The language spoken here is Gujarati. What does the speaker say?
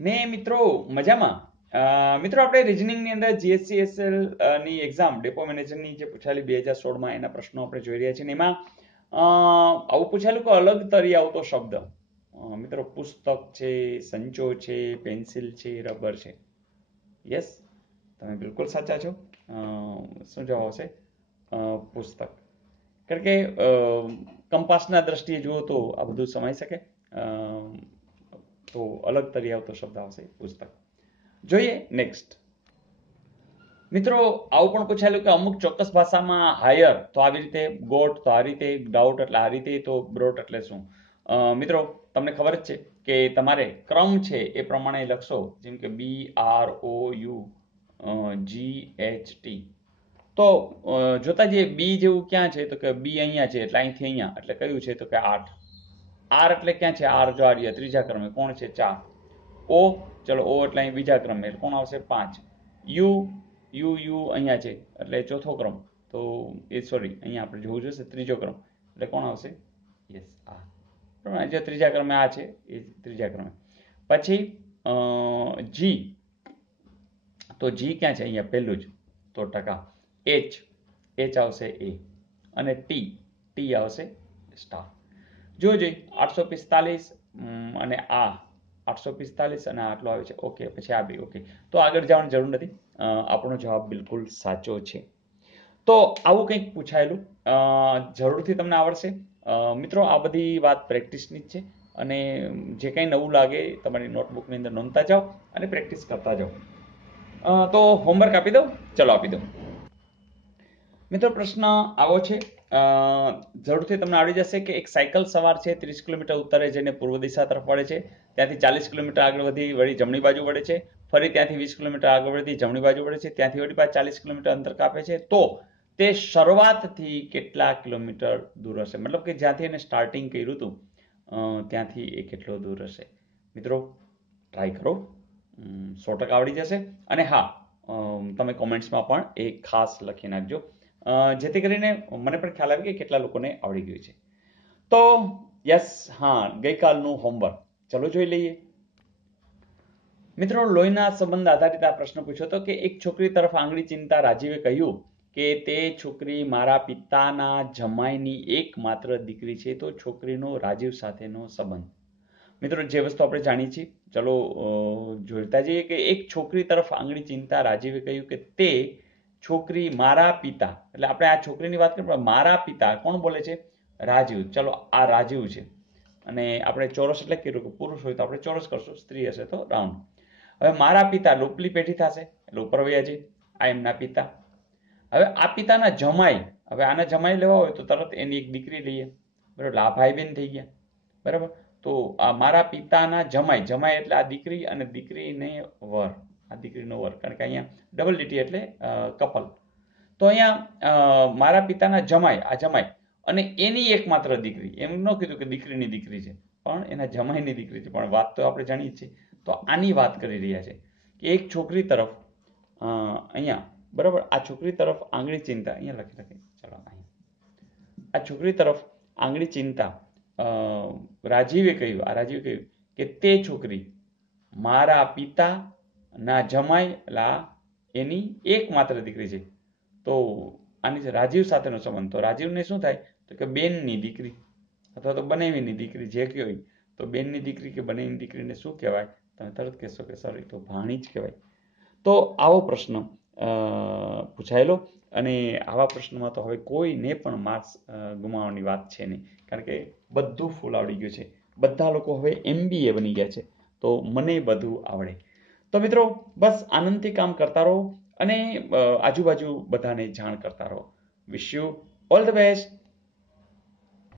ને મિત્રો મજામાં. મિત્રો આપણે રિઝનિંગની અંદર જીએસસીએસએલ ની એક્ઝામ ડેપો મેનેજરની જે પૂછાયેલી 2016માં એના પ્રશ્નો આપણે જોઈ રહ્યા છીએ ને એમાં આવું પૂછાયેલું કે અલગ તરી આવતો શબ્દ. મિત્રો પુસ્તક છે, સંચો છે, પેન્સિલ છે, રબર છે. યસ, તમે બિલકુલ સાચા છો. શું જવાબ આવશે? પુસ્તક. કારણ કે કંપાસના દ્રષ્ટિએ જુઓ તો આ બધું સમાઈ શકે. તો અલગ તરી આવતો શબ્દ આવશે પુસ્તક. જોઈએ નેક્સ્ટ. મિત્રો આવું પણ પૂછાયેલું કે અમુક ચોક્કસ ભાષામાં હાયર તો આવી રીતે, ગોટ તો આ રીતે, ડાઉટ એટલે આ રીતે, તો બ્રોટ એટલે શું? મિત્રો તમને ખબર જ છે કે તમારે ક્રમ છે એ પ્રમાણે લખશો, જેમ કે BROUGHT. તો જોતા જઈએ બી જેવું ક્યાં છે, તો કે બી અહીંયા છે એટલે અહીંથી અહીંયા, એટલે કયું છે તો કે 8. આર એટલે ક્યાં છે? આર જો આ ત્રીજા ક્રમે કોણ છે? 4. ઓ, ચલો ઓ એટલે અહીં બીજા ક્રમે એટલે કોણ આવશે? 5. યુ યુ યુ અહીંયા છે એટલે ચોથો ક્રમ, તો એ સોરી અહીંયા આપણે જોવું જોઈશે ત્રીજો ક્રમ, એટલે કોણ આવશે? યસ, આ. બરાબર, જે ત્રીજા ક્રમે આ છે એ ત્રીજા ક્રમે. પછી જી, તો જી ક્યાં છે? અહીંયા પહેલું જ, તો ટકા. એચ, એચ આવશે એ, અને ટી, ટી આવશે સ્ટાર. જોઈ 845 અને આ 845 અને આટલો આવે છે. ઓકે, પછી આ બી ઓકે. તો આગળ જવાની જરૂર નથી, આપણો જવાબ બિલકુલ સાચો છે. તો આવું કંઈક પૂછાયેલું જરૂરથી તમને આવડશે. મિત્રો આ બધી વાત પ્રેક્ટિસની જ છે, અને જે કંઈ નવું લાગે તમારી નોટબુકની અંદર નોંધતા જાઓ અને પ્રેક્ટિસ કરતા જાઓ. તો હોમવર્ક આપી દઉં? ચલો આપી દઉં. મિત્રો પ્રશ્ન આવો છે, જરૂરથી તમને આવડી જશે કે એક સાયકલ સવાર છે 30 કિલોમીટર ઉત્તરે જઈને પૂર્વ દિશા તરફ વળે છે, ત્યાંથી 40 કિલોમીટર આગળ વધી વળી જમણી બાજુ વળે છે, ફરી ત્યાંથી 20 કિલોમીટર આગળ વધી જમણી બાજુ વળે છે, ત્યાંથી વળી પાછા 40 કિલોમીટર અંતર કાપે છે, તો તે શરૂઆતથી કેટલા કિલોમીટર દૂર હશે? મતલબ કે જ્યાંથી એને સ્ટાર્ટિંગ કર્યું હતું ત્યાંથી એ કેટલો દૂર હશે? મિત્રો ટ્રાય કરો, 100% આવડી જશે. અને હા, તમે કોમેન્ટ્સમાં પણ એ ખાસ લખી નાખજો, જેથી કરીને મને પણ ખ્યાલ આવે કે કેટલા લોકોને આવડી ગયું છે. તો યસ, હા, ગઈકાલનું હોમવર્ક ચલો જોઈ લઈએ. મિત્રો લોહીના સંબંધ આધારિત આ પ્રશ્ન પૂછ્યો હતો કે એક છોકરી તરફ આંગળી ચીંધતા રાજીવે કહ્યું કે તે છોકરી મારા પિતાના જમાઈની એકમાત્ર દીકરી છે, તો છોકરીનો રાજીવ સાથેનો સંબંધ. મિત્રો જે વસ્તુ આપણે જાણીએ છીએ, ચલો જોઈતા જઈએ કે એક છોકરી તરફ આંગળી ચીંધતા રાજીવે કહ્યું કે તે છોકરી મારા પિતા, એટલે આપણે આ છોકરીની વાત કરીએ, મારા પિતા કોણ બોલે છે? રાજીવ. ચલો આ રાજીવ છે, અને આપણે ચોરસ એટલે કીધું કે પુરુષ હોય તો આપણે ચોરસ કરશું, સ્ત્રી હશે તો રાઉન્ડ. હવે મારા પિતા લોપલી પેઢી થશે એટલે ઉપર વયા જઈએ, આ એમના પિતા. હવે આ પિતાના જમાઈ, હવે આના જમાઈ લેવા હોય તો તરત એની એક દીકરી લઈએ, બરાબર, આ ભાઈ બહેન થઈ ગયા, બરાબર. તો આ મારા પિતાના જમાઈ, જમાઈ એટલે આ દીકરી અને દીકરીને વર, આ દીકરીનો વર, કારણ કે અહીંયા ડબલ ડીટી એટલે કપલ. તો અહીંયા મારા પિતાના જમાઈ, આ જમાઈ, અને એની એકમાત્ર દીકરી, એમ ન કીધું કે દીકરીની દીકરી છે, પણ એના જમાઈની દીકરી છે, પણ વાત તો આપણે જાણીએ છીએ. તો આની વાત કરી રહ્યા છે કે એક છોકરી તરફ અહીંયા, બરાબર, આ છોકરી તરફ આંગળી ચીંધતા, અહીંયા લખી રાખી, ચલો અહીંયા આ છોકરી તરફ આંગળી ચીંધતા રાજીવે કહ્યું, આ રાજીવે કહ્યું કે તે છોકરી મારા પિતાના જમાઈ, એટલે એની એકમાત્ર દીકરી છે, તો આની છે રાજીવ સાથેનો સંબંધ. તો રાજીવને શું થાય? તો કે બેનની દીકરી અથવા તો બનેવીની દીકરી, જે કહેવાય. તો બેનની દીકરી કે બનેવીની દીકરીને શું કહેવાય? તમે તરત કહેશો કે સર એ તો ભાણી જ કહેવાય. તો આવો પ્રશ્ન પૂછાયેલો, અને આવા પ્રશ્નમાં તો હવે કોઈને પણ માર્ક્સ ગુમાવવાની વાત છે નહીં, કારણ કે બધું ફૂલ આવડી ગયું છે. બધા લોકો હવે MBA બની ગયા છે, તો મને બધું આવડે. તો મિત્રો બસ આનંદથી કામ કરતા રહો અને આજુબાજુ બધાને જાણ કરતા રહો. Wish you all the best.